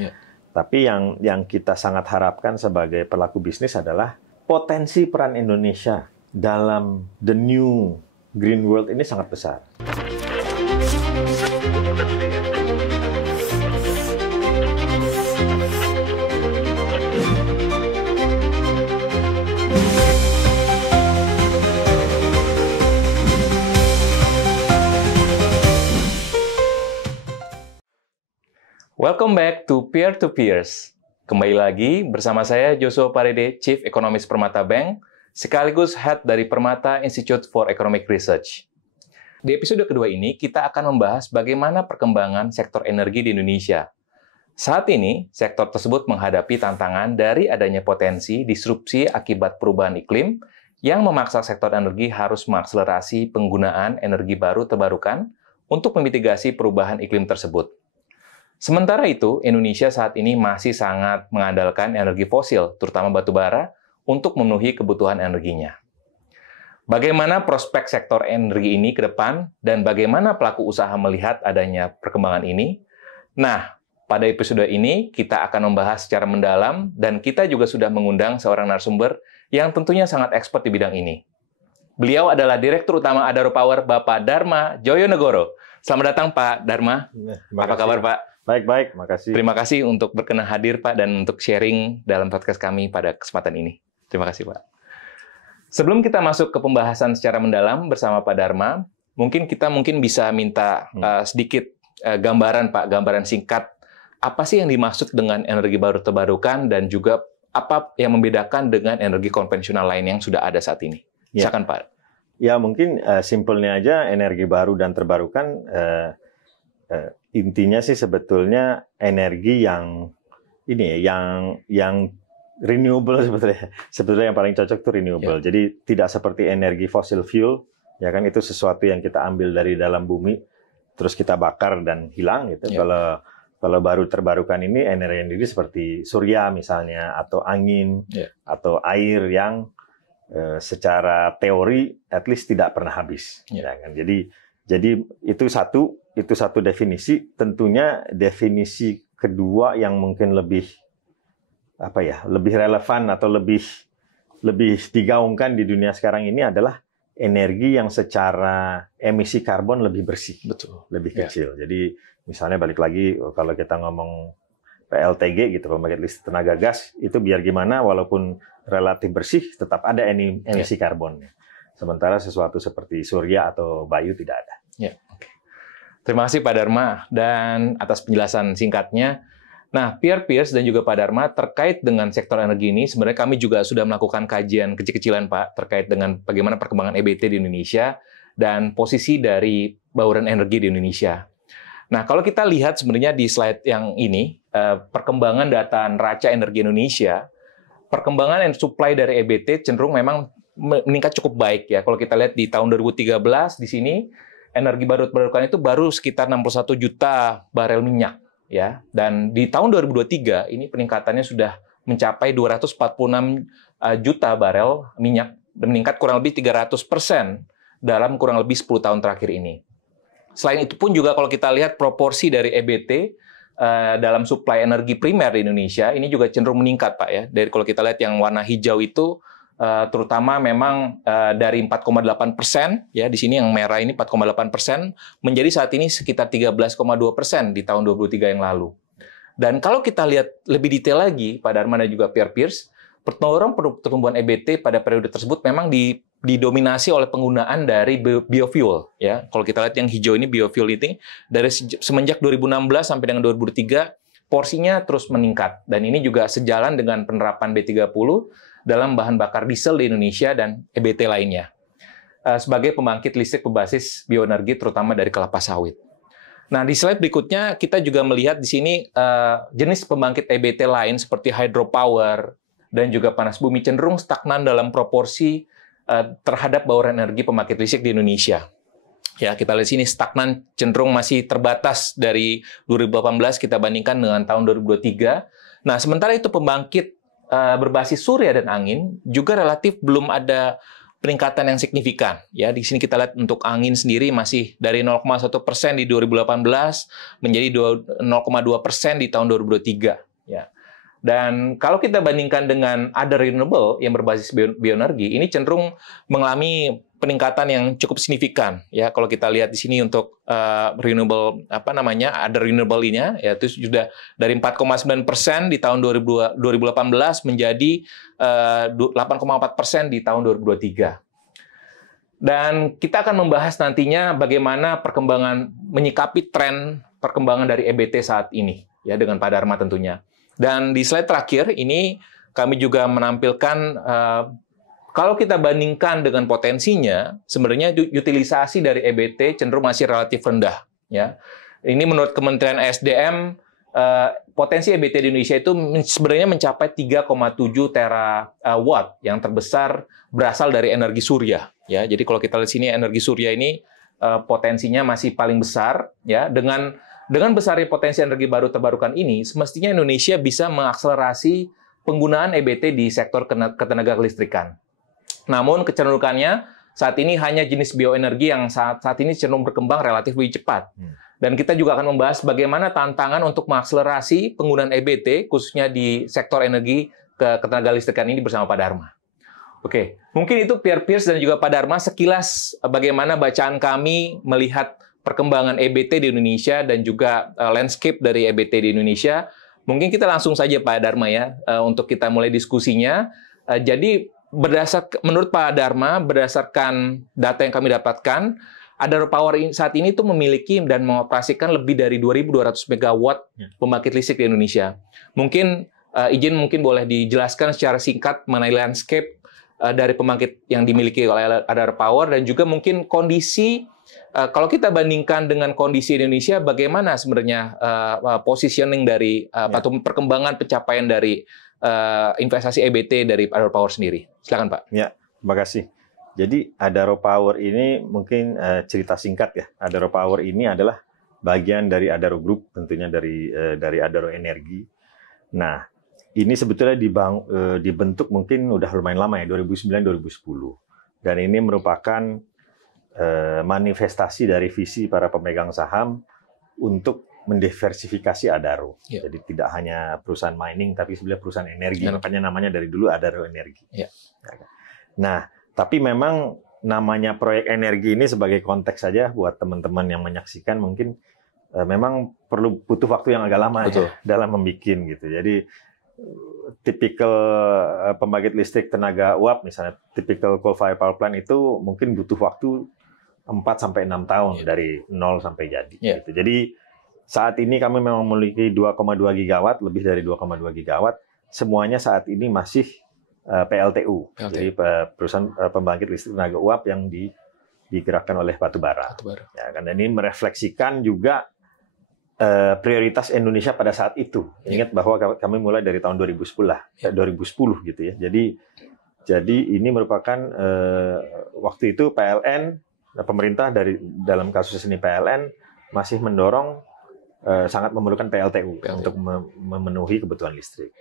Ya. Tapi yang kita sangat harapkan sebagai pelaku bisnis adalah potensi peran Indonesia dalam the new green world ini sangat besar. Welcome back to Peer to Peers. Kembali lagi bersama saya Joshua Parede, Chief Economist Permata Bank, sekaligus Head dari Permata Institute for Economic Research. Di episode kedua ini, kita akan membahas bagaimana perkembangan sektor energi di Indonesia. Saat ini, sektor tersebut menghadapi tantangan dari adanya potensi disrupsi akibat perubahan iklim yang memaksa sektor energi harus mengakselerasi penggunaan energi baru terbarukan untuk memitigasi perubahan iklim tersebut. Sementara itu, Indonesia saat ini masih sangat mengandalkan energi fosil, terutama batu bara, untuk memenuhi kebutuhan energinya. Bagaimana prospek sektor energi ini ke depan, dan bagaimana pelaku usaha melihat adanya perkembangan ini? Nah, pada episode ini kita akan membahas secara mendalam, dan kita juga sudah mengundang seorang narasumber yang tentunya sangat expert di bidang ini. Beliau adalah Direktur Utama Adaro Power, Bapak Dharma Joyonegoro. Selamat datang, Pak Dharma. Apa kabar, Pak? Baik, makasih. Terima kasih untuk berkenan hadir, Pak, dan untuk sharing dalam podcast kami pada kesempatan ini. Terima kasih, Pak. Sebelum kita masuk ke pembahasan secara mendalam bersama Pak Dharma, kita bisa minta sedikit gambaran, Pak, gambaran singkat. Apa sih yang dimaksud dengan energi baru terbarukan dan juga apa yang membedakan dengan energi konvensional lain yang sudah ada saat ini? Silakan, Pak. Ya, mungkin simpelnya aja energi baru dan terbarukan. Intinya sih sebetulnya energi yang ini yang renewable sebetulnya. Sebetulnya yang paling cocok itu renewable. Ya. Jadi tidak seperti energi fossil fuel, ya kan, itu sesuatu yang kita ambil dari dalam bumi terus kita bakar dan hilang gitu. Ya. Kalau baru terbarukan ini energi seperti surya misalnya, atau angin, atau air yang secara teori at least tidak pernah habis. Ya kan? Jadi itu satu definisi. Tentunya definisi kedua yang mungkin lebih relevan atau lebih digaungkan di dunia sekarang ini adalah energi yang secara emisi karbon lebih bersih, lebih kecil. Jadi misalnya balik lagi kalau kita ngomong PLTG gitu, pembangkit listrik tenaga gas, itu biar gimana walaupun relatif bersih tetap ada emisi karbonnya. Sementara sesuatu seperti surya atau bayu tidak ada. Ya, oke. Terima kasih Pak Dharma dan atas penjelasan singkatnya. Nah, peers dan juga Pak Dharma terkait dengan sektor energi ini, sebenarnya kami juga sudah melakukan kajian kecil-kecilan, Pak, terkait dengan bagaimana perkembangan EBT di Indonesia dan posisi dari bauran energi di Indonesia. Nah, kalau kita lihat sebenarnya di slide yang ini, perkembangan data neraca energi Indonesia, perkembangan and supply dari EBT cenderung memang meningkat cukup baik ya. Kalau kita lihat di tahun 2013 di sini energi baru terbarukan itu baru sekitar 61 juta barel minyak ya. Dan di tahun 2023 ini peningkatannya sudah mencapai 246 juta barel minyak dan meningkat kurang lebih 300% dalam kurang lebih 10 tahun terakhir ini. Selain itu pun juga kalau kita lihat proporsi dari EBT dalam suplai energi primer di Indonesia ini juga cenderung meningkat, Pak ya. Dari kalau kita lihat yang warna hijau itu terutama memang dari 4,8% ya, di sini yang merah ini 4,8% menjadi saat ini sekitar 13,2% di tahun 2023 yang lalu. Dan kalau kita lihat lebih detail lagi Pak Dharma dan juga peers, pertumbuhan EBT pada periode tersebut memang didominasi oleh penggunaan dari biofuel ya. Kalau kita lihat yang hijau ini biofuel ini dari semenjak 2016 sampai dengan 2023 porsinya terus meningkat dan ini juga sejalan dengan penerapan B30 dalam bahan bakar diesel di Indonesia dan EBT lainnya sebagai pembangkit listrik berbasis bioenergi terutama dari kelapa sawit. Nah, di slide berikutnya kita juga melihat di sini jenis pembangkit EBT lain seperti hydropower dan juga panas bumi cenderung stagnan dalam proporsi terhadap bauran energi pembangkit listrik di Indonesia. Ya, kita lihat sini stagnan cenderung masih terbatas dari 2018 kita bandingkan dengan tahun 2023. Nah, sementara itu pembangkit berbasis surya dan angin juga relatif belum ada peningkatan yang signifikan. Ya, di sini kita lihat untuk angin sendiri masih dari 0,1% di 2018 menjadi 0,2% di tahun 2023. Ya. Dan kalau kita bandingkan dengan other renewable yang berbasis bioenergi, ini cenderung mengalami peningkatan yang cukup signifikan. Ya, kalau kita lihat di sini untuk renewable other renewable-nya, ya itu sudah dari 4,9% di tahun 2018 menjadi 8,4% di tahun 2023. Dan kita akan membahas nantinya bagaimana perkembangan menyikapi tren perkembangan dari EBT saat ini, ya dengan Pak Dharma tentunya. Dan di slide terakhir ini kami juga menampilkan kalau kita bandingkan dengan potensinya, sebenarnya utilisasi dari EBT cenderung masih relatif rendah. Ya, ini menurut Kementerian SDM potensi EBT di Indonesia itu sebenarnya mencapai 3,7 terawatt yang terbesar berasal dari energi surya. Ya, jadi kalau kita lihat sini energi surya ini potensinya masih paling besar. Ya, dengan besarnya potensi energi baru terbarukan ini, semestinya Indonesia bisa mengakselerasi penggunaan EBT di sektor ketenaga kelistrikan. Namun kecenderungannya saat ini hanya jenis bioenergi yang saat ini cenderung berkembang relatif lebih cepat. Dan kita juga akan membahas bagaimana tantangan untuk mengakselerasi penggunaan EBT, khususnya di sektor energi ketenaga listrikan ini bersama Pak Dharma. Oke, mungkin itu Pierre-Pierce dan juga Pak Dharma sekilas bagaimana bacaan kami melihat perkembangan EBT di Indonesia dan juga landscape dari EBT di Indonesia. Mungkin kita langsung saja Pak Dharma ya untuk kita mulai diskusinya. Jadi menurut Pak Dharma berdasarkan data yang kami dapatkan, Adaro Power saat ini tuh memiliki dan mengoperasikan lebih dari 2.200 megawatt pembangkit listrik di Indonesia. Mungkin mungkin boleh dijelaskan secara singkat mengenai landscape dari pembangkit yang dimiliki oleh Adaro Power dan juga mungkin kondisi. Kalau kita bandingkan dengan kondisi Indonesia, bagaimana sebenarnya positioning dari atau perkembangan pencapaian dari investasi EBT dari Adaro Power sendiri? Silakan Pak. Ya, terima kasih. Jadi Adaro Power ini mungkin cerita singkat ya. Adaro Power ini adalah bagian dari Adaro Group, tentunya dari Adaro Energi. Nah, ini sebetulnya dibentuk mungkin udah lumayan lama ya, 2009-2010. Dan ini merupakan manifestasi dari visi para pemegang saham untuk mendiversifikasi Adaro. Yeah. Jadi tidak hanya perusahaan mining, tapi sebenarnya perusahaan energi. Makanya namanya dari dulu Adaro Energi. Yeah. Nah, tapi memang namanya proyek energi ini sebagai konteks saja buat teman-teman yang menyaksikan mungkin memang butuh waktu yang agak lama ya, dalam membuat gitu. Jadi tipikal pembangkit listrik tenaga uap misalnya, tipikal coal-fired power plant itu mungkin butuh waktu 4-6 tahun dari nol sampai jadi. Gitu. Jadi saat ini kami memang memiliki 2,2 gigawatt, lebih dari 2,2 gigawatt. Semuanya saat ini masih PLTU, jadi perusahaan pembangkit listrik tenaga uap yang digerakkan oleh batu bara. Ya, kan ini merefleksikan juga prioritas Indonesia pada saat itu. Ingat bahwa kami mulai dari tahun 2010 gitu ya. Jadi ini merupakan waktu itu PLN, pemerintah dalam kasus ini PLN masih mendorong sangat memerlukan PLTU untuk memenuhi kebutuhan listrik.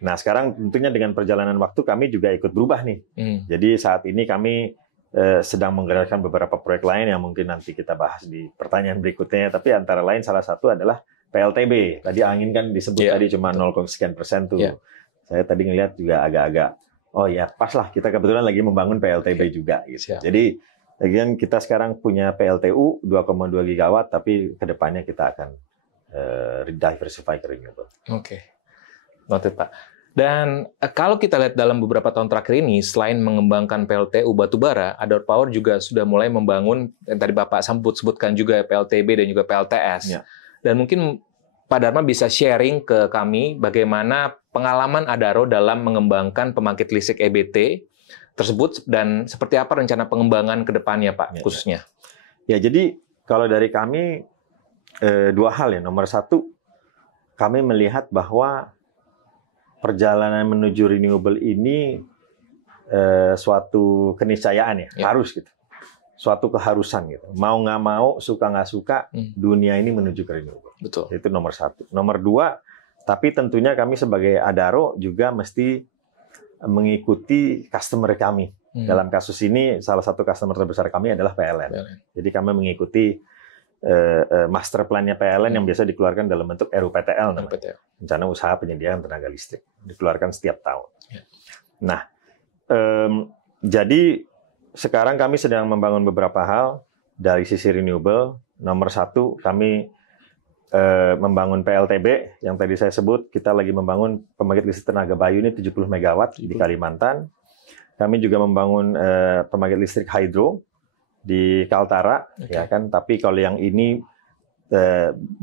Nah sekarang tentunya dengan perjalanan waktu kami juga ikut berubah nih. Jadi saat ini kami sedang menggerakkan beberapa proyek lain yang mungkin nanti kita bahas di pertanyaan berikutnya. Tapi antara lain salah satu adalah PLTB. Tadi angin kan disebut tadi cuma 0,sekian persen tuh. Saya tadi ngelihat juga agak-agak, oh ya pas lah kita kebetulan lagi membangun PLTB juga. Gitu. Jadi lagian kita sekarang punya PLTU 2,2 gigawatt, tapi kedepannya kita akan diversify ke renewable. Noted Pak. Dan kalau kita lihat dalam beberapa tahun terakhir ini, selain mengembangkan PLTU batubara, Adaro Power juga sudah mulai membangun, yang tadi Bapak sebutkan juga PLTB dan juga PLTS. Dan mungkin Pak Dharma bisa sharing ke kami bagaimana pengalaman Adaro dalam mengembangkan pembangkit listrik EBT tersebut dan seperti apa rencana pengembangan ke depannya Pak, khususnya. Ya, jadi kalau dari kami dua hal ya. Nomor satu, kami melihat bahwa perjalanan menuju renewable ini suatu keniscayaan ya, harus gitu. Suatu keharusan gitu. Mau nggak mau, suka nggak suka, dunia ini menuju ke renewable. Betul. Itu nomor satu. Nomor dua, tapi tentunya kami sebagai Adaro juga mesti mengikuti customer kami. Dalam kasus ini salah satu customer terbesar kami adalah PLN. Jadi kami mengikuti master plan-nya PLN yang biasa dikeluarkan dalam bentuk RUPTL, Rencana Usaha Penyediaan Tenaga Listrik, dikeluarkan setiap tahun. Nah, jadi sekarang kami sedang membangun beberapa hal dari sisi renewable. Nomor satu, kami membangun PLTB yang tadi saya sebut. Kita lagi membangun pembangkit listrik tenaga bayu ini 70 MW di Kalimantan. Kami juga membangun pembangkit listrik hidro di Kaltara, ya kan. Tapi kalau yang ini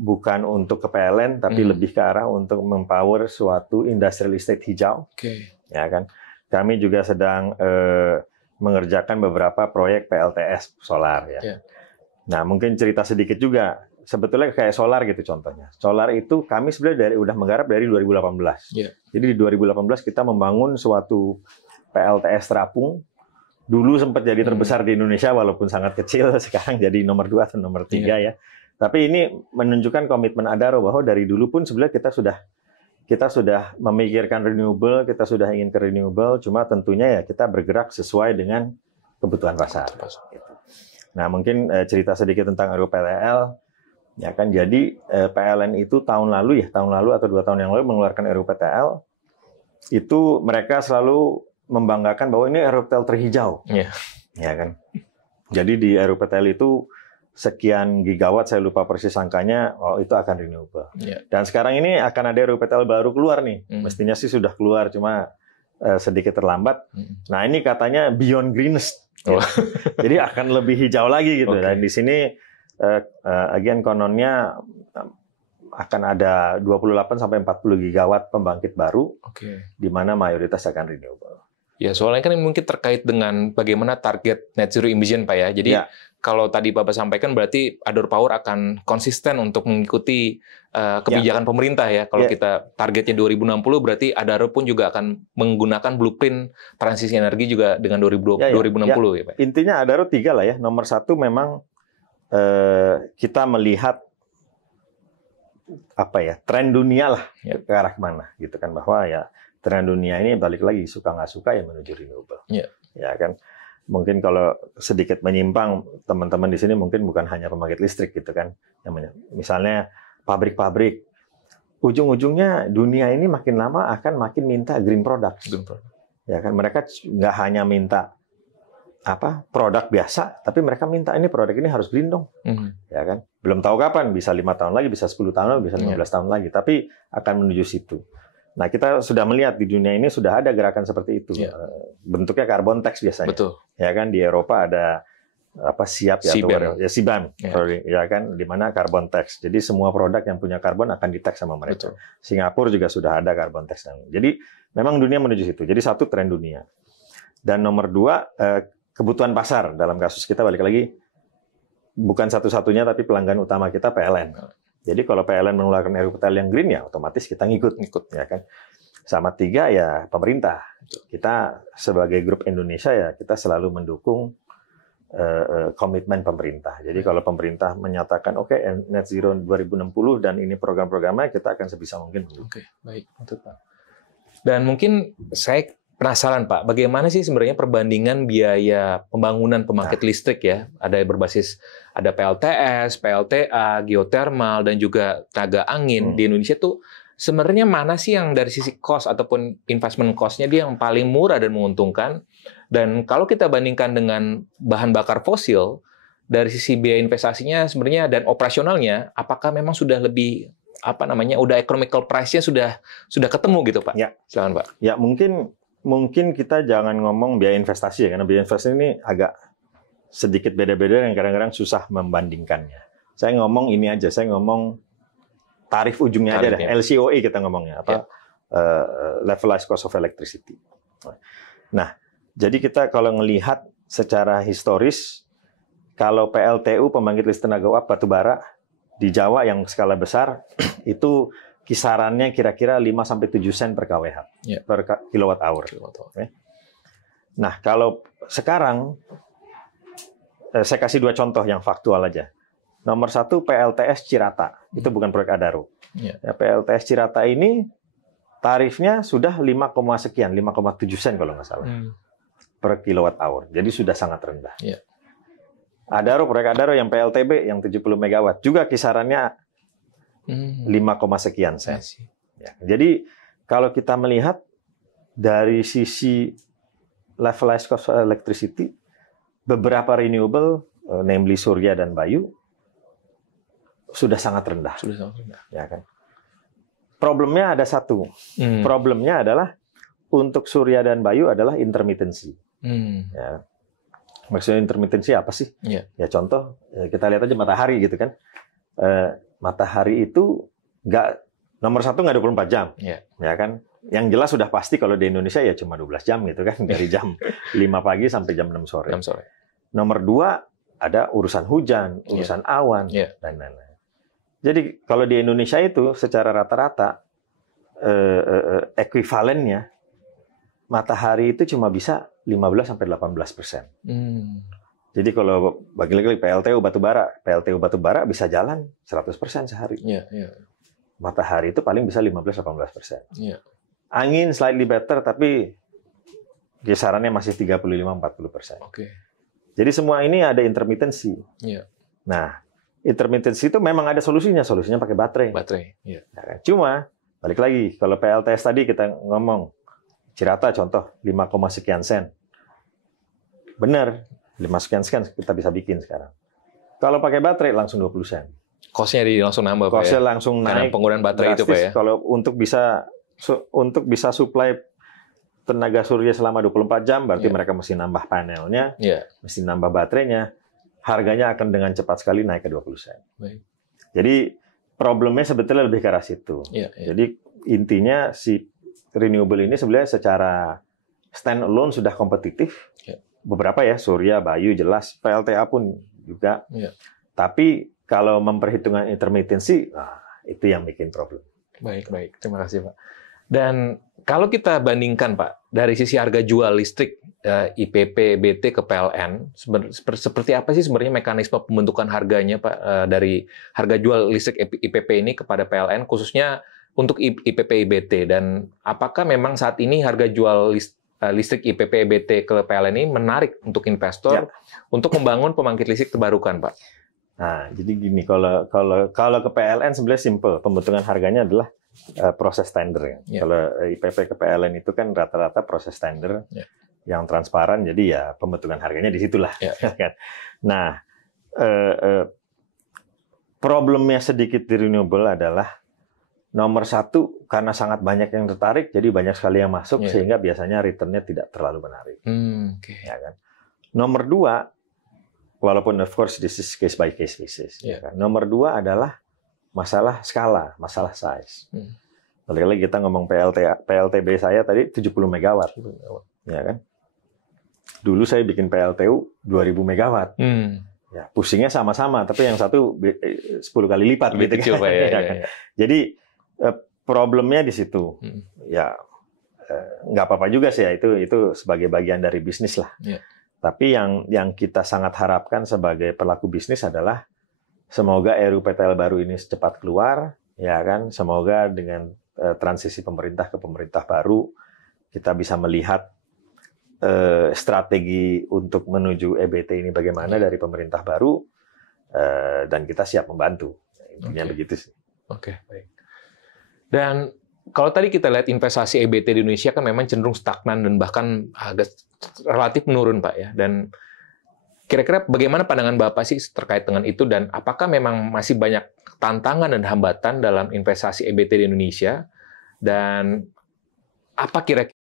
bukan untuk ke PLN, tapi lebih ke arah untuk mempower suatu industrial estate hijau, ya kan. Kami juga sedang mengerjakan beberapa proyek PLTS solar, ya. Nah, mungkin cerita sedikit juga. Sebetulnya kayak solar gitu contohnya. Solar itu kami sebenarnya udah menggarap dari 2018. Jadi di 2018 kita membangun suatu PLTS terapung. Dulu sempat jadi terbesar di Indonesia walaupun sangat kecil, sekarang jadi nomor 2 atau nomor 3 ya. Tapi ini menunjukkan komitmen Adaro bahwa dari dulu pun sebenarnya kita sudah memikirkan renewable, kita sudah ingin ke renewable, cuma tentunya ya kita bergerak sesuai dengan kebutuhan pasar. Nah, mungkin cerita sedikit tentang RUPTL. Ya kan, jadi PLN itu tahun lalu atau 2 tahun yang lalu mengeluarkan RUPTL. Itu mereka selalu membanggakan bahwa ini RUPTL terhijau, ya kan. Jadi di RUPTL itu sekian gigawatt, saya lupa persis angkanya, itu akan renewable. Dan sekarang ini akan ada RUPTL baru keluar nih, mestinya sih sudah keluar, cuma sedikit terlambat. Nah, ini katanya beyond greenness, jadi akan lebih hijau lagi gitu. Dan di sini, again kononnya akan ada 28 sampai 40 gigawatt pembangkit baru, di mana mayoritas akan renewable. Ya, soalnya kan mungkin terkait dengan bagaimana target net zero emission, Pak ya. Jadi kalau tadi Bapak sampaikan berarti Adaro Power akan konsisten untuk mengikuti kebijakan pemerintah ya. Kalau kita targetnya 2060 berarti Adaro pun juga akan menggunakan blueprint transisi energi juga dengan 2060 ya, Pak. Intinya Adaro 3 lah ya. Nomor 1 memang kita melihat tren dunia lah ke arah mana gitu kan, bahwa ya tren dunia ini balik lagi suka nggak suka ya menuju renewable, ya kan. Mungkin kalau sedikit menyimpang teman-teman di sini mungkin bukan hanya pembangkit listrik gitu kan, misalnya pabrik-pabrik, ujung-ujungnya dunia ini makin lama akan makin minta green products, ya kan. Mereka nggak hanya minta produk biasa, tapi mereka minta ini produk ini harus green dong, ya kan. Belum tahu kapan, bisa 5 tahun lagi, bisa 10 tahun lagi, bisa 15 tahun lagi, tapi akan menuju situ. Nah, kita sudah melihat di dunia ini sudah ada gerakan seperti itu. Bentuknya carbon tax biasanya. Ya kan, di Eropa ada CBAM, ya kan, di mana carbon tax. Jadi semua produk yang punya karbon akan di-tax sama mereka. Singapura juga sudah ada carbon tax. Jadi memang dunia menuju situ. Jadi satu, tren dunia. Dan nomor 2, kebutuhan pasar. Dalam kasus kita balik lagi, bukan satu-satunya tapi pelanggan utama kita PLN. Jadi kalau PLN mengeluarkan RUPTL yang green ya otomatis kita ngikut ya kan. Sama 3 ya pemerintah. Kita sebagai grup Indonesia ya kita selalu mendukung komitmen pemerintah. Jadi kalau pemerintah menyatakan net zero 2060 dan ini program-programnya, kita akan sebisa mungkin. Baik, betul Pak. Dan mungkin saya penasaran Pak, bagaimana sih sebenarnya perbandingan biaya pembangunan pembangkit listrik ya? Ada PLTS, PLTA, geothermal, dan juga tenaga angin di Indonesia tuh sebenarnya mana sih yang dari sisi cost ataupun investment cost-nya dia yang paling murah dan menguntungkan? Dan kalau kita bandingkan dengan bahan bakar fosil, dari sisi biaya investasinya sebenarnya dan operasionalnya, apakah memang sudah lebih udah economical price-nya sudah ketemu gitu Pak? Ya, silakan Pak. Ya mungkin kita jangan ngomong biaya investasi ya, karena biaya investasi ini agak sedikit beda-beda yang kadang-kadang susah membandingkannya. Saya ngomong ini aja, saya ngomong tarif ujungnya aja deh, LCOE kita ngomongnya, levelized cost of electricity. Nah, jadi kita kalau ngelihat secara historis, kalau PLTU, pembangkit listrik tenaga uap batubara, di Jawa yang skala besar, itu kisarannya kira-kira 5-7 sen per kWh, per kilowatt hour. Nah, kalau sekarang, saya kasih 2 contoh yang faktual aja. Nomor 1, PLTS Cirata. Itu bukan proyek Adaro. Ya, PLTS Cirata ini tarifnya sudah 5,7 sen kalau nggak salah. per kilowatt hour. Jadi sudah sangat rendah. Yeah. Proyek Adaro yang PLTB yang 70 megawatt juga kisarannya 5, sekian sen. Ya. Jadi kalau kita melihat dari sisi levelized cost of electricity, beberapa renewable, namely surya dan bayu, sudah sangat rendah. Ya kan? Problemnya ada satu. Problemnya adalah untuk surya dan bayu adalah intermittency. Ya. Maksudnya intermittency apa sih? Ya contoh, kita lihat aja matahari gitu kan. Matahari itu nomor 1 nggak 24 jam. Ya kan? Yang jelas sudah pasti kalau di Indonesia ya cuma 12 jam gitu kan. Dari jam 5 pagi sampai jam 6 sore. Nomor 2 ada urusan hujan, urusan awan, dan lain-lain. Jadi kalau di Indonesia itu secara rata-rata ekuivalennya matahari itu cuma bisa 15-18%. Jadi kalau bagi-bagi PLTU batubara bisa jalan 100% sehari. Matahari itu paling bisa 15-18%. Angin slightly better tapi kisarannya masih 35-40%. Jadi semua ini ada intermittency. Nah, intermittency itu memang ada solusinya pakai baterai. Ya, cuma balik lagi kalau PLTS tadi kita ngomong Cirata contoh 5, sekian sen. Benar, 5 sekian kita bisa bikin sekarang. Kalau pakai baterai langsung 20 sen. Cost-nya langsung nambah, Pak. Cost-nya langsung naik. Karena penggunaan baterai drastis, itu, Pak ya. Kalau untuk bisa supply tenaga surya selama 24 jam berarti mereka mesti nambah panelnya, mesti nambah baterainya. Harganya akan dengan cepat sekali naik ke 20 sen. Jadi problemnya sebetulnya lebih ke arah situ. Jadi intinya si renewable ini sebenarnya secara stand alone sudah kompetitif. Beberapa ya, surya, bayu jelas, PLTA pun juga. Tapi kalau memperhitungkan intermittency, itu yang bikin problem. Baik. Terima kasih, Pak. Dan kalau kita bandingkan, Pak, dari sisi harga jual listrik IPP BT ke PLN, seperti apa sih sebenarnya mekanisme pembentukan harganya, Pak, dari harga jual listrik IPP ini kepada PLN, khususnya untuk IPP IBT, dan apakah memang saat ini harga jual listrik IPP IBT ke PLN ini menarik untuk investor untuk membangun pembangkit listrik terbarukan, Pak? Nah, jadi gini, kalau ke PLN sebenarnya simple, pembentukan harganya adalah proses tender. Kalau IPP ke PLN itu kan rata-rata proses tender yang transparan, jadi ya pembentukan harganya di situlah. Nah, problemnya sedikit di renewable adalah nomor 1 karena sangat banyak yang tertarik, jadi banyak sekali yang masuk sehingga biasanya return-nya tidak terlalu menarik. Ya kan? Nomor 2, walaupun of course this is case by case basis. Ya kan? Nomor 2 adalah masalah skala, masalah size. Lagi kita ngomong PLTB saya tadi 70 megawatt. Ya kan? Dulu saya bikin PLTU 2000 megawatt. Ya, pusingnya sama-sama, tapi yang satu 10 kali lipat gitu kecil, kan. Pak, ya. Jadi problemnya di situ. Ya nggak apa-apa juga sih ya, itu sebagai bagian dari bisnis lah. Tapi yang kita sangat harapkan sebagai pelaku bisnis adalah semoga RUPTL baru ini secepat keluar, ya kan? Semoga dengan transisi pemerintah ke pemerintah baru kita bisa melihat strategi untuk menuju EBT ini bagaimana dari pemerintah baru, dan kita siap membantu. Intinya begitu sih. Baik. Dan kalau tadi kita lihat investasi EBT di Indonesia kan memang cenderung stagnan dan bahkan agak relatif menurun, Pak ya. Dan kira-kira bagaimana pandangan Bapak sih terkait dengan itu, dan apakah memang masih banyak tantangan dan hambatan dalam investasi EBT di Indonesia, dan apa kira-kira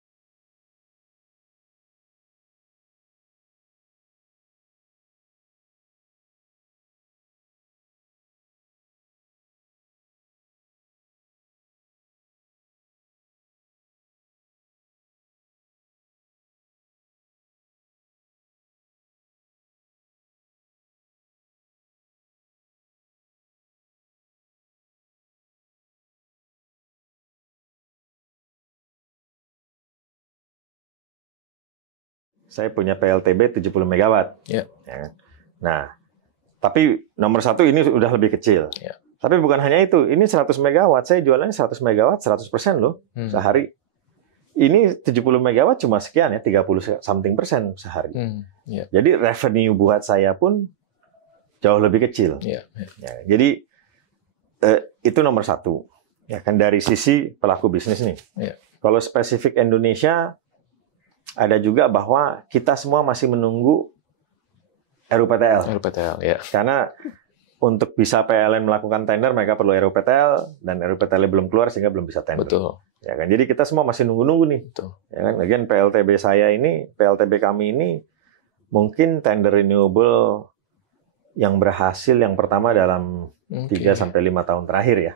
Saya punya PLTB 70 megawatt. Ya. Nah, tapi nomor 1 ini udah lebih kecil. Tapi bukan hanya itu, ini 100 megawatt, saya jualannya 100 megawatt 100% loh sehari. ini 70 megawatt cuma sekian ya, 30 something persen sehari. Jadi revenue buat saya pun jauh lebih kecil. Ya, jadi itu nomor satu. Ya kan dari sisi pelaku bisnis nih. Kalau spesifik Indonesia, ada juga bahwa kita semua masih menunggu RUPTL. Ya. Karena untuk bisa PLN melakukan tender, mereka perlu RUPTL, dan RUPTL belum keluar sehingga belum bisa tender. Betul. Ya kan? Jadi kita semua masih nunggu-nunggu nih. Betul. Ya kan? Lagian PLTB kami ini mungkin tender renewable yang berhasil yang pertama dalam 3-5 tahun terakhir ya.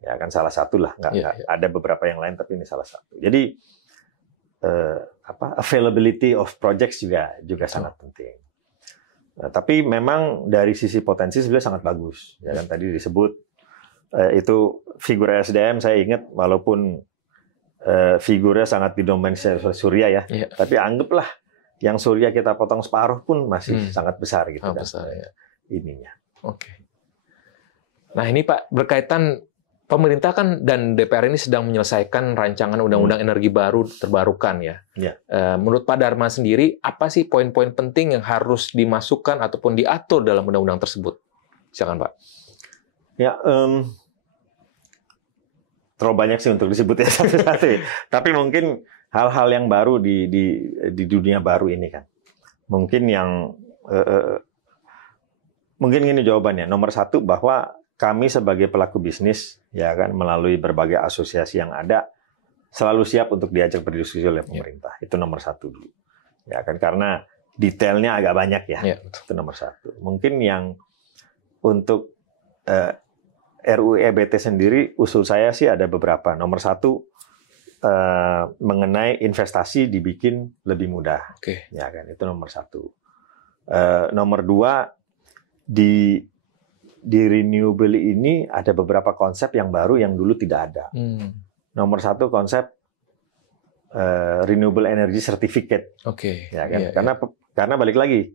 Ya kan salah satu lah. Nggak ada beberapa yang lain, tapi ini salah satu. Jadi availability of projects juga sangat penting. Nah, tapi memang dari sisi potensi sebenarnya sangat bagus. Ya kan tadi disebut itu figur SDM, saya ingat walaupun figurnya sangat didominasi surya ya, tapi anggaplah yang surya kita potong separuh pun masih sangat besar gitu kan. Besar, ya. Ininya. Oke. Nah ini Pak, berkaitan pemerintah kan dan DPR ini sedang menyelesaikan rancangan undang-undang energi baru terbarukan ya. Menurut Pak Dharma sendiri, apa sih poin-poin penting yang harus dimasukkan ataupun diatur dalam undang-undang tersebut? Silakan Pak. Ya, terlalu banyak sih untuk disebut ya satu-satu. Tapi mungkin hal-hal yang baru di dunia baru ini kan. Mungkin mungkin gini jawabannya. Nomor satu, bahwa kami sebagai pelaku bisnis ya kan melalui berbagai asosiasi yang ada selalu siap untuk diajak berdiskusi oleh pemerintah. Itu nomor satu dulu. Ya kan karena detailnya agak banyak ya. Itu nomor satu. Mungkin yang untuk RUU EBT sendiri usul saya sih ada beberapa. Nomor satu mengenai investasi dibikin lebih mudah. Ya kan itu nomor satu. Nomor dua, di renewable ini ada beberapa konsep yang baru yang dulu tidak ada. Nomor satu konsep renewable energy certificate. Ya kan? Karena balik lagi,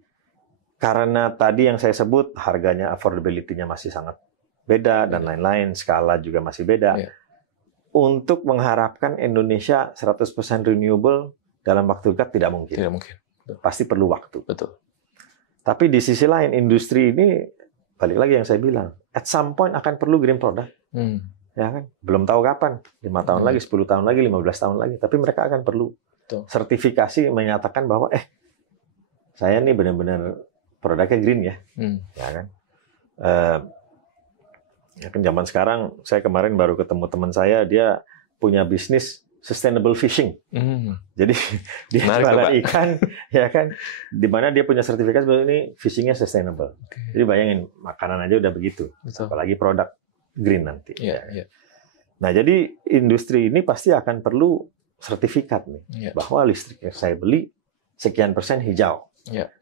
karena tadi yang saya sebut harganya, affordability-nya masih sangat beda dan lain-lain, skala juga masih beda. Untuk mengharapkan Indonesia 100% renewable dalam waktu dekat tidak mungkin. Pasti perlu waktu. Betul. Tapi di sisi lain, industri ini, balik lagi yang saya bilang, at some point akan perlu green product. Ya kan? Belum tahu kapan, 5 tahun lagi, 10 tahun lagi, 15 tahun lagi. Tapi mereka akan perlu sertifikasi menyatakan bahwa, saya nih benar-benar produknya green ya. Ya kan? Ya kan zaman sekarang, saya kemarin baru ketemu teman saya, dia punya bisnis sustainable fishing. Jadi dia jualan ikan, ya kan, di mana dia punya sertifikat bahwa ini fishingnya sustainable. Jadi bayangin makanan aja udah begitu, apalagi produk green nanti. Nah jadi industri ini pasti akan perlu sertifikat nih, bahwa listrik yang saya beli sekian persen hijau.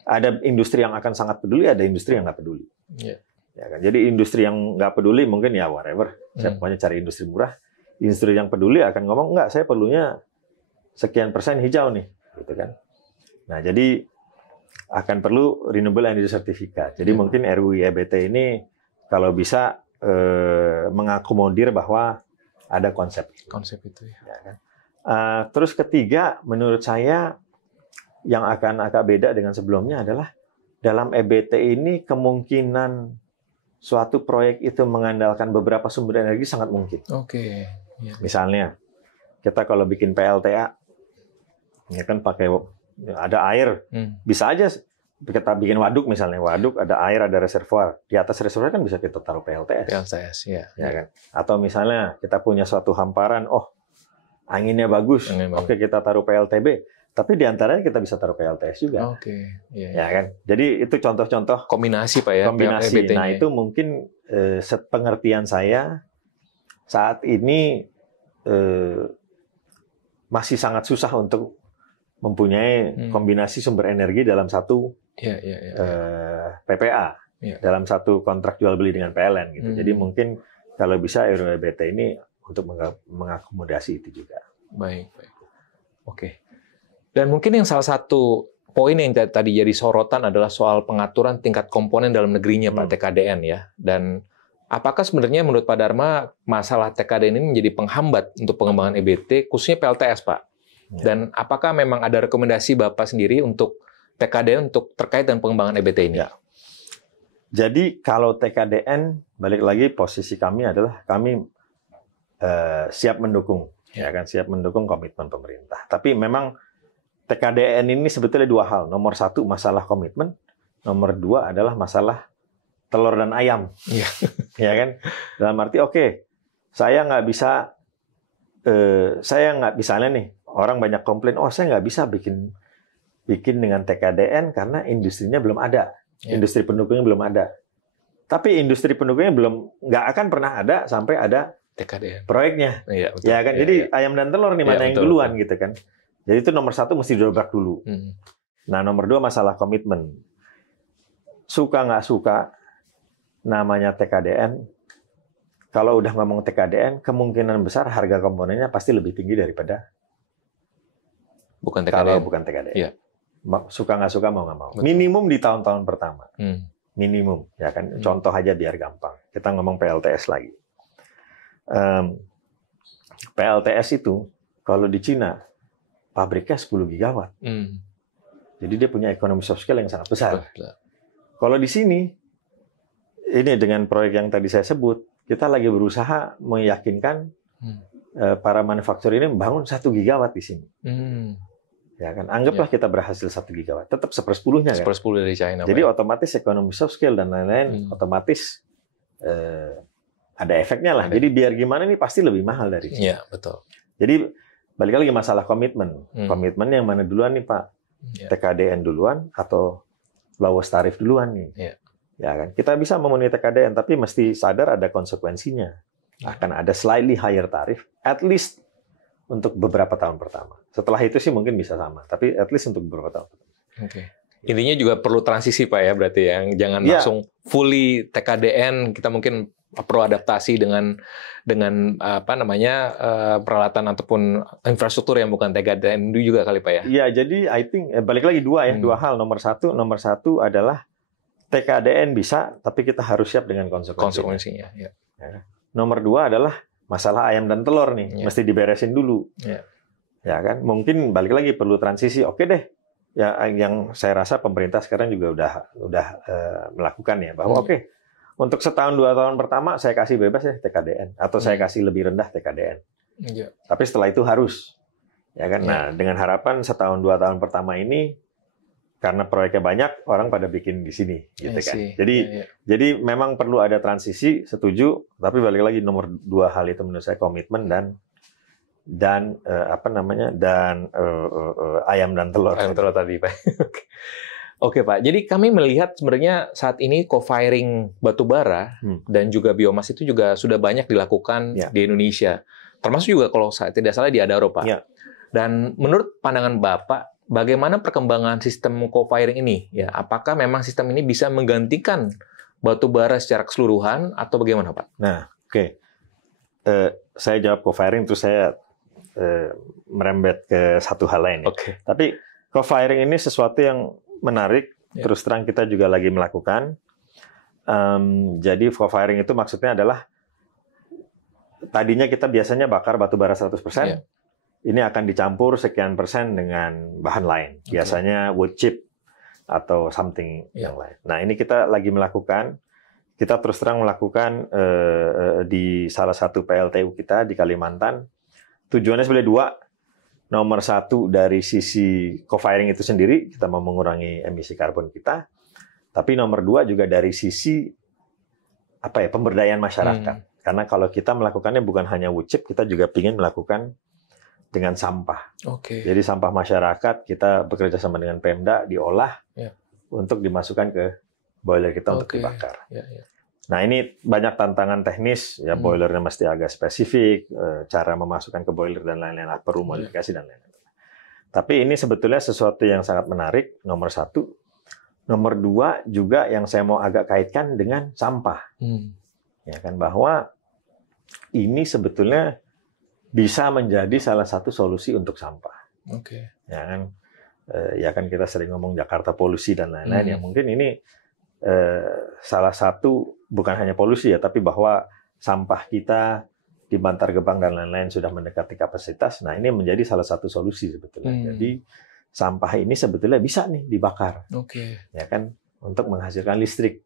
Ada industri yang akan sangat peduli, ada industri yang nggak peduli. Ya kan? Jadi industri yang nggak peduli mungkin ya whatever, saya pokoknya cari industri murah. Industri yang peduli akan ngomong, enggak, saya perlunya sekian persen hijau nih, gitu kan. Nah, jadi akan perlu renewable energy certificate. Jadi mungkin RUU EBT ini kalau bisa mengakomodir bahwa ada konsep itu. Ya kan? Terus ketiga, menurut saya yang akan agak beda dengan sebelumnya adalah dalam EBT ini kemungkinan suatu proyek itu mengandalkan beberapa sumber energi sangat mungkin. Misalnya, kita kalau bikin PLTA, ya kan pakai ada air, bisa aja kita bikin waduk misalnya, waduk ada air, ada reservoir, di atas reservoir kan bisa kita taruh PLTS, ya kan? Atau misalnya kita punya suatu hamparan, anginnya bagus, oke kita taruh PLTB, tapi di antaranya kita bisa taruh PLTS juga, ya kan? Jadi itu contoh-contoh kombinasi Pak ya, kombinasi. Nah itu mungkin sepengertian saya. Saat ini masih sangat susah untuk mempunyai kombinasi sumber energi dalam satu PPA, dalam satu kontrak jual beli dengan PLN gitu. Jadi mungkin kalau bisa RUU EBT ini untuk mengakomodasi itu juga. Baik. Oke. Dan mungkin yang salah satu poin yang tadi jadi sorotan adalah soal pengaturan tingkat komponen dalam negerinya Pak, TKDN ya. Dan apakah sebenarnya menurut Pak Dharma masalah TKDN ini menjadi penghambat untuk pengembangan EBT, khususnya PLTS, Pak? Dan apakah memang ada rekomendasi Bapak sendiri untuk TKDN untuk terkait dengan pengembangan EBT ini? Ya. Jadi kalau TKDN, balik lagi posisi kami adalah kami siap mendukung, ya kan, siap mendukung komitmen pemerintah. Tapi memang TKDN ini sebetulnya dua hal. Nomor satu masalah komitmen, nomor dua adalah masalah telur dan ayam, ya kan. Dalam arti saya nggak bisa, misalnya nih orang banyak komplain, saya nggak bisa bikin dengan TKDN karena industrinya belum ada, industri pendukungnya belum ada. Tapi industri pendukungnya nggak akan pernah ada sampai ada TKDN proyeknya, betul. Ya kan. Jadi ayam dan telur nih mana yang duluan gitu kan. Jadi itu nomor satu mesti didobrak dulu. Nah nomor dua masalah komitmen. Suka nggak suka namanya TKDN. Kalau udah ngomong TKDN, kemungkinan besar harga komponennya pasti lebih tinggi daripada bukan TKDN. Kalau bukan TKDN. Iya. Suka nggak suka mau nggak mau. Betul. Minimum di tahun-tahun pertama. Minimum, ya kan. Contoh aja biar gampang. Kita ngomong PLTS lagi. PLTS itu kalau di Cina pabriknya 10 gigawatt. Jadi dia punya economy of scale yang sangat besar. Kalau di sini ini dengan proyek yang tadi saya sebut, kita lagi berusaha meyakinkan para manufaktur ini membangun 1 gigawatt di sini. Ya kan, anggaplah kita berhasil 1 gigawatt, tetap 1/10-nya kan. 1/10 dari China. Jadi otomatis economy of scale dan lain-lain otomatis ada efeknya lah. Jadi biar gimana nih pasti lebih mahal dari China. Iya, betul. Jadi balik lagi masalah komitmen. Komitmen yang mana duluan nih Pak? TKDN duluan atau lowest tarif duluan nih? Ya kan. Kita bisa memenuhi TKDN tapi mesti sadar ada konsekuensinya. Akan ada slightly higher tarif at least untuk beberapa tahun pertama. Setelah itu sih mungkin bisa sama, tapi at least untuk beberapa tahun pertama. Intinya juga perlu transisi Pak ya, berarti yang jangan langsung fully TKDN, kita mungkin perlu adaptasi dengan peralatan ataupun infrastruktur yang bukan TKDN juga kali Pak ya. Iya, jadi I think balik lagi dua hal. Nomor satu adalah TKDN bisa, tapi kita harus siap dengan konsekuensinya. Ya. Nomor dua adalah masalah ayam dan telur nih, mesti diberesin dulu. Ya kan, mungkin balik lagi perlu transisi. Oke deh. Ya, yang saya rasa pemerintah sekarang juga udah melakukan ya, bahwa untuk setahun 2 tahun pertama saya kasih bebas ya TKDN atau saya kasih lebih rendah TKDN. Tapi setelah itu harus, ya kan. Nah, dengan harapan setahun 2 tahun pertama ini karena proyeknya banyak orang pada bikin di sini, gitu kan. Jadi memang perlu ada transisi, setuju. Tapi balik lagi nomor 2 hal itu menurut saya komitmen dan ayam dan telur. Ayam telur tadi Pak. Oke Pak, jadi kami melihat sebenarnya saat ini co-firing batubara dan juga biomas itu juga sudah banyak dilakukan di Indonesia. Termasuk juga kalau saya tidak salah di Adaro Pak. Dan menurut pandangan Bapak, bagaimana perkembangan sistem co-firing ini? Ya, apakah memang sistem ini bisa menggantikan batubara secara keseluruhan atau bagaimana Pak? Nah, saya jawab co-firing terus saya merembet ke satu hal lain. Tapi co-firing ini sesuatu yang menarik, terus terang kita juga lagi melakukan. Jadi co-firing itu maksudnya adalah tadinya kita biasanya bakar batu bara 100%, ini akan dicampur sekian persen dengan bahan lain, biasanya wood chip atau something yang lain. Nah ini kita lagi melakukan, kita terus terang melakukan di salah satu PLTU kita di Kalimantan. Tujuannya sebenarnya 2. Nomor 1 dari sisi co-firing itu sendiri, kita mau mengurangi emisi karbon kita. Tapi nomor 2 juga dari sisi pemberdayaan masyarakat. Karena kalau kita melakukannya bukan hanya wood chip, kita juga ingin melakukan dengan sampah. Jadi sampah masyarakat kita bekerja sama dengan Pemda diolah untuk dimasukkan ke boiler kita untuk dibakar. Nah ini banyak tantangan teknis, ya boilernya mesti agak spesifik, cara memasukkan ke boiler dan lain-lain, perlu modifikasi dan lain-lain. Tapi ini sebetulnya sesuatu yang sangat menarik, nomor 1. Nomor 2 juga yang saya mau agak kaitkan dengan sampah. Ya kan, bahwa ini sebetulnya bisa menjadi salah satu solusi untuk sampah. Ya kan kita sering ngomong Jakarta polusi dan lain-lain, ya mungkin ini salah satu bukan hanya polusi ya, tapi bahwa sampah kita di Bantar Gebang dan lain-lain sudah mendekati kapasitas. Nah, ini menjadi salah satu solusi sebetulnya. Jadi sampah ini sebetulnya bisa nih dibakar, ya kan, untuk menghasilkan listrik.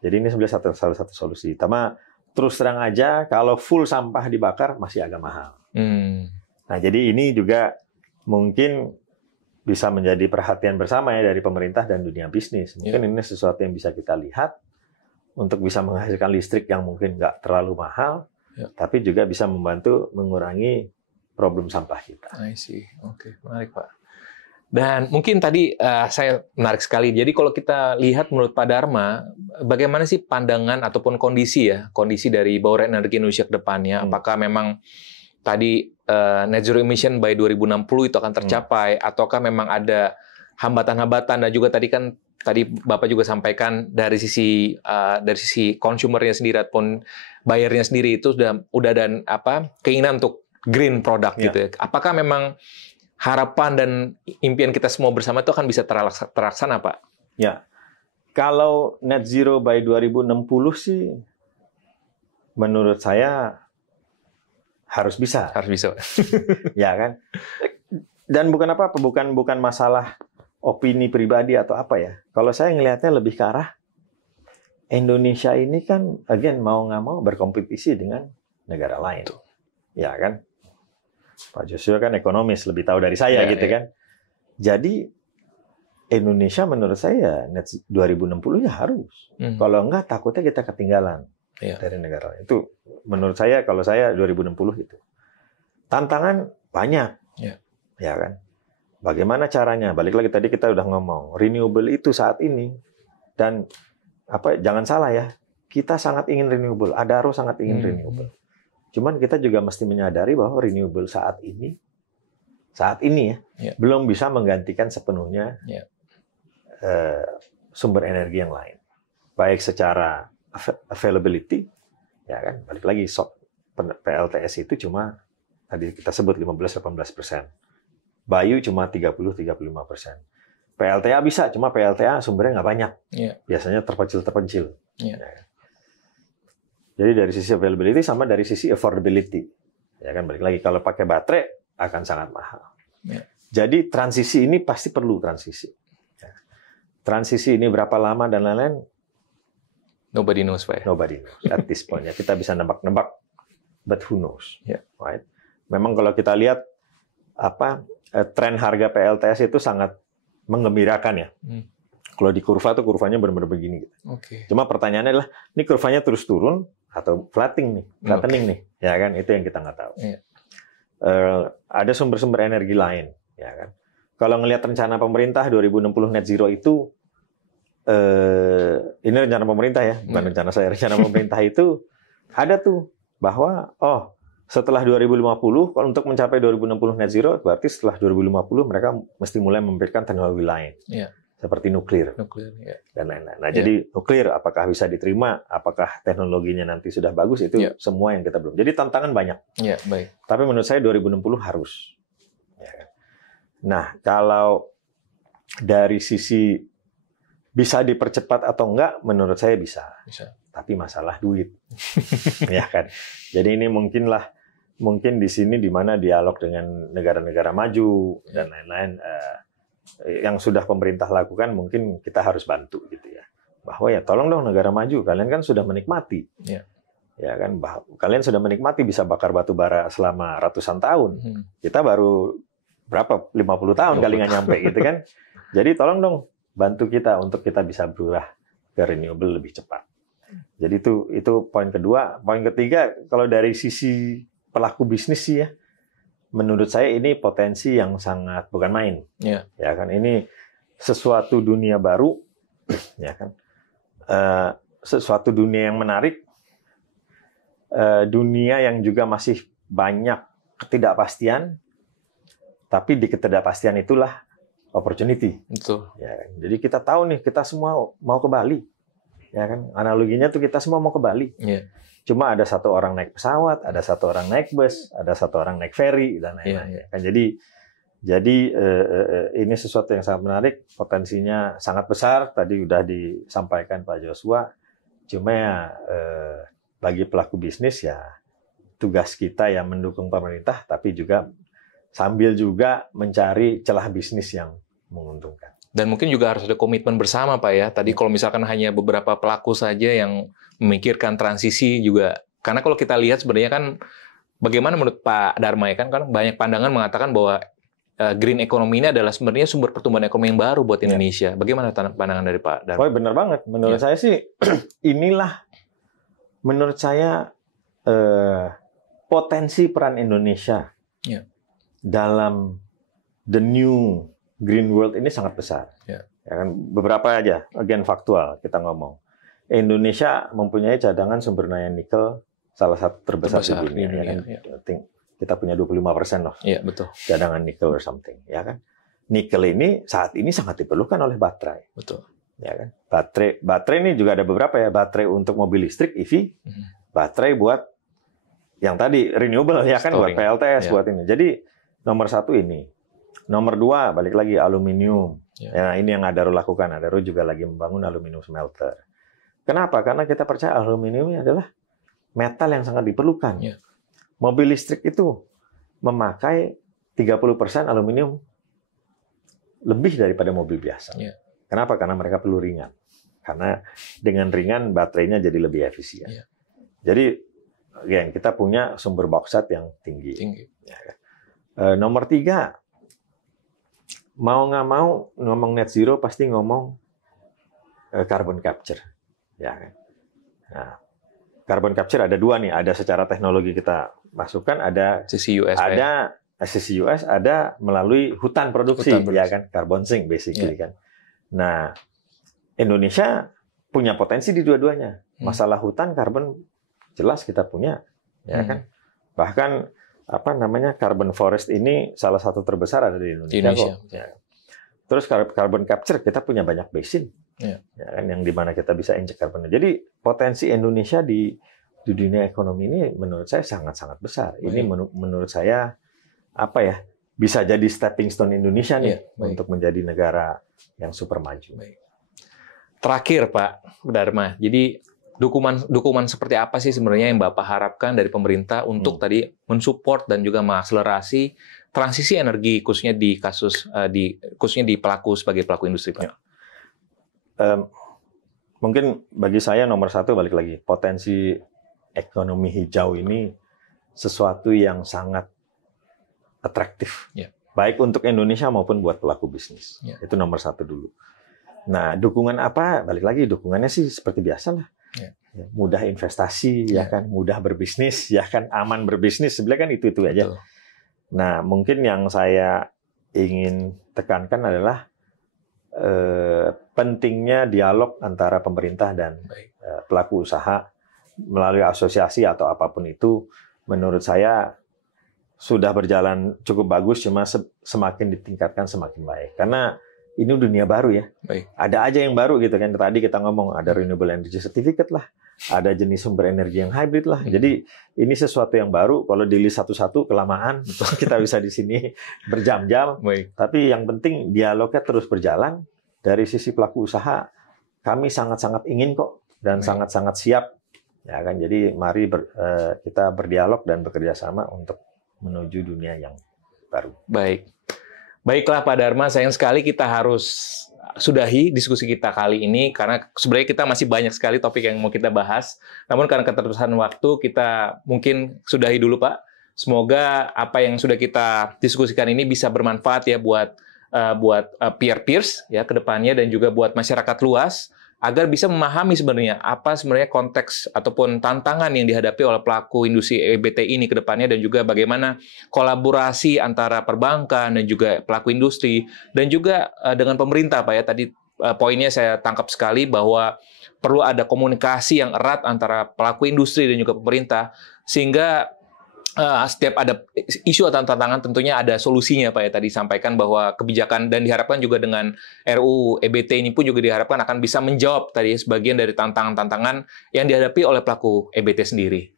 Jadi ini sebenarnya salah satu solusi. Tapi terus terang aja, kalau full sampah dibakar masih agak mahal. Nah, jadi ini juga mungkin bisa menjadi perhatian bersama ya dari pemerintah dan dunia bisnis. Mungkin ini sesuatu yang bisa kita lihat untuk bisa menghasilkan listrik yang mungkin nggak terlalu mahal, tapi juga bisa membantu mengurangi problem sampah kita. I see. Oke, menarik Pak. Dan mungkin tadi saya menarik sekali. Jadi kalau kita lihat menurut Pak Dharma, bagaimana sih pandangan ataupun kondisi dari bauran energi Indonesia ke depannya? Apakah memang tadi net zero emission by 2060 itu akan tercapai, ataukah memang ada hambatan-hambatan? Dan juga tadi Bapak juga sampaikan dari sisi consumernya sendiri ataupun bayarnya sendiri itu udah dan keinginan untuk green product gitu ya. Apakah memang harapan dan impian kita semua bersama itu akan bisa terlaksana, Pak? Ya. Kalau net zero by 2060 sih menurut saya harus bisa. Harus bisa. Ya kan? Dan bukan masalah opini pribadi atau apa ya. Kalau saya ngelihatnya lebih ke arah Indonesia ini kan again mau nggak mau berkompetisi dengan negara lain. Ya kan? Pak Joshua kan ekonomis, lebih tahu dari saya gitu kan. Jadi Indonesia menurut saya net 2060 ya harus. Kalau enggak takutnya kita ketinggalan dari negara lain. Itu menurut saya, kalau saya 2060 itu. Tantangan banyak. Ya kan? Bagaimana caranya? Balik lagi tadi kita udah ngomong, renewable itu saat ini, dan jangan salah ya, kita sangat ingin renewable. Adaro sangat ingin renewable. Cuman kita juga mesti menyadari bahwa renewable saat ini belum bisa menggantikan sepenuhnya sumber energi yang lain. Baik secara availability, ya kan? Balik lagi, PLTS itu cuma tadi kita sebut 15-18%. Bayu cuma 30-35%. PLTA bisa, cuma PLTA sumbernya nggak banyak. Biasanya terpencil. Jadi dari sisi availability sama dari sisi affordability. Ya kan, balik lagi, kalau pakai baterai akan sangat mahal. Jadi transisi ini pasti perlu transisi. Transisi ini berapa lama dan lain-lain, nobody knows, Pak. Nobody knows at this point. Ya, kita bisa nebak-nebak, but who knows? Right? Memang kalau kita lihat tren harga PLTS itu sangat menggembirakan ya. Kalau di kurva tuh kurvanya benar-benar begini. Cuma pertanyaannya adalah, ini kurvanya terus turun atau flattening nih, ya kan? Itu yang kita nggak tahu. Ada sumber-sumber energi lain, ya kan? Kalau ngelihat rencana pemerintah 2060 net zero itu, ini rencana pemerintah ya, bukan rencana saya. Rencana pemerintah itu ada tuh bahwa setelah 2050, kalau untuk mencapai 2060 net zero, berarti setelah 2050 mereka mesti mulai memberikan teknologi lain. Seperti nuklir dan lain-lain. Nah, jadi nuklir apakah bisa diterima, apakah teknologinya nanti sudah bagus, itu semua yang kita belum. Jadi tantangan banyak. Baik. Tapi menurut saya 2060 harus. Nah, kalau dari sisi bisa dipercepat atau enggak, menurut saya bisa. Tapi masalah duit. Ya kan. Jadi ini mungkin di sini di mana dialog dengan negara-negara maju dan lain-lain yang sudah pemerintah lakukan, mungkin kita harus bantu gitu ya. Bahwa ya tolong dong negara maju, kalian kan sudah menikmati. Ya kan, kalian sudah menikmati bisa bakar batu bara selama ratusan tahun. Kita baru berapa? 50 tahun kali nggak nyampe gitu kan. Jadi tolong dong bantu kita untuk kita bisa berubah ke renewable lebih cepat. Jadi itu poin kedua. Poin ketiga, kalau dari sisi pelaku bisnis sih ya, menurut saya ini potensi yang sangat bukan main. Ya kan, ini sesuatu dunia baru, ya kan, sesuatu dunia yang menarik, dunia yang juga masih banyak ketidakpastian, tapi di ketidakpastian itulah opportunity. Betul. Ya kan? Jadi kita tahu nih, kita semua mau ke Bali, ya kan? Analoginya tuh kita semua mau ke Bali. Cuma ada satu orang naik pesawat, ada satu orang naik bus, ada satu orang naik ferry dan lain-lain. Kan jadi ini sesuatu yang sangat menarik, potensinya sangat besar. Tadi udah disampaikan Pak Joshua. Cuma ya bagi pelaku bisnis ya tugas kita yang mendukung pemerintah, tapi juga sambil juga mencari celah bisnis yang menguntungkan. Dan mungkin juga harus ada komitmen bersama, Pak ya. Tadi kalau misalkan hanya beberapa pelaku saja yang memikirkan transisi juga, karena kalau kita lihat sebenarnya kan, bagaimana menurut Pak Dharma ya kan banyak pandangan mengatakan bahwa green economy ini adalah sebenarnya sumber pertumbuhan ekonomi yang baru buat Indonesia. Bagaimana pandangan dari Pak Dharma? Oh, benar banget. Menurut saya sih inilah menurut saya potensi peran Indonesia dalam the new green world ini sangat besar. Ya kan, beberapa aja, again faktual kita ngomong. Indonesia mempunyai cadangan sumber daya nikel salah satu terbesar di dunia. Ya kan? Kita punya 25% loh. Iya, betul. Cadangan nikel or something, ya kan? Nikel ini saat ini sangat diperlukan oleh baterai. Betul. Ya kan? Baterai ini juga ada beberapa ya, baterai untuk mobil listrik EV, baterai buat yang tadi renewable ya kan, buat PLTS, buat ini. Jadi nomor satu ini. Nomor dua, balik lagi aluminium. Ya, ini yang Adaro lakukan. Adaro juga lagi membangun aluminium smelter. Kenapa? Karena kita percaya aluminium ini adalah metal yang sangat diperlukan. Mobil listrik itu memakai 30% aluminium lebih daripada mobil biasa. Kenapa? Karena mereka perlu ringan. Karena dengan ringan baterainya jadi lebih efisien. Jadi, kita punya sumber bauksit yang tinggi. Nomor tiga, mau nggak mau ngomong net zero pasti ngomong carbon capture, ya kan? Nah, carbon capture ada dua nih, ada secara teknologi kita masukkan, ada CCUS, ada CCUS, ada melalui hutan produksi, ya kan? Carbon sink basically kan. Nah, Indonesia punya potensi di dua-duanya. Masalah hutan, karbon jelas kita punya, ya kan? Bahkan carbon forest ini salah satu terbesar ada di Indonesia. Ya. Terus carbon capture kita punya banyak basin, ya kan, yang dimana kita bisa injek karbon. Jadi potensi Indonesia di dunia ekonomi ini menurut saya sangat-sangat besar. Ini menurut saya bisa jadi stepping stone Indonesia nih untuk menjadi negara yang super maju. Terakhir Pak Dharma, jadi dukungan seperti apa sih sebenarnya yang Bapak harapkan dari pemerintah untuk tadi mensupport dan juga mengakselerasi transisi energi khususnya khususnya di sebagai pelaku industri, Pak? Mungkin bagi saya nomor satu balik lagi, potensi ekonomi hijau ini sesuatu yang sangat atraktif, baik untuk Indonesia maupun buat pelaku bisnis. Itu nomor satu dulu. Nah, dukungan apa? Balik lagi, dukungannya sih seperti biasa lah. Mudah investasi, ya kan, mudah berbisnis, ya kan, aman berbisnis, sebenarnya kan itu aja. Betul. Nah, mungkin yang saya ingin tekankan adalah pentingnya dialog antara pemerintah dan pelaku usaha melalui asosiasi atau apapun itu. Menurut saya sudah berjalan cukup bagus, cuma semakin ditingkatkan semakin baik. Karena ini dunia baru ya. Ada aja yang baru gitu kan. Tadi kita ngomong ada renewable energy certificate lah, ada jenis sumber energi yang hybrid lah. Jadi ini sesuatu yang baru. Kalau di list satu-satu kelamaan, kita bisa di sini berjam-jam. Tapi yang penting dialognya terus berjalan. Dari sisi pelaku usaha, kami sangat-sangat ingin kok dan sangat-sangat siap. Ya kan. Jadi mari kita berdialog dan bekerja sama untuk menuju dunia yang baru. Baiklah Pak Dharma, sayang sekali kita harus sudahi diskusi kita kali ini karena sebenarnya kita masih banyak sekali topik yang mau kita bahas. Namun karena keterbatasan waktu kita mungkin sudahi dulu Pak. Semoga apa yang sudah kita diskusikan ini bisa bermanfaat ya buat peer-peers ya ke depannya dan juga buat masyarakat luas agar bisa memahami sebenarnya apa sebenarnya konteks ataupun tantangan yang dihadapi oleh pelaku industri EBT ini ke depannya dan juga bagaimana kolaborasi antara perbankan dan juga pelaku industri dan juga dengan pemerintah Pak ya. Tadi poinnya saya tangkap sekali bahwa perlu ada komunikasi yang erat antara pelaku industri dan juga pemerintah sehingga setiap ada isu atau tantangan tentunya ada solusinya Pak ya. Tadi sampaikan bahwa kebijakan dan diharapkan juga dengan RUU EBT ini pun juga diharapkan akan bisa menjawab tadi sebagian dari tantangan-tantangan yang dihadapi oleh pelaku EBT sendiri.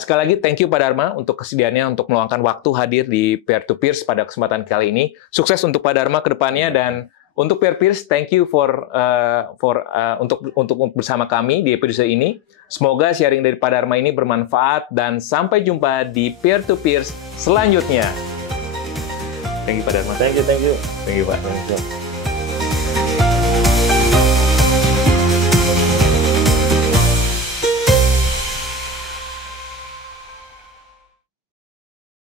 Sekali lagi thank you Pak Dharma untuk kesediaannya untuk meluangkan waktu hadir di Peer to Peers pada kesempatan kali ini. Sukses untuk Pak Dharma ke depannya dan Untuk Peer Peers, thank you untuk bersama kami di episode ini. Semoga sharing dari Pak Dharma ini bermanfaat dan sampai jumpa di Peer to Peers selanjutnya. Thank you Pak Dharma. Thank you. Thank you Pak. Thank you.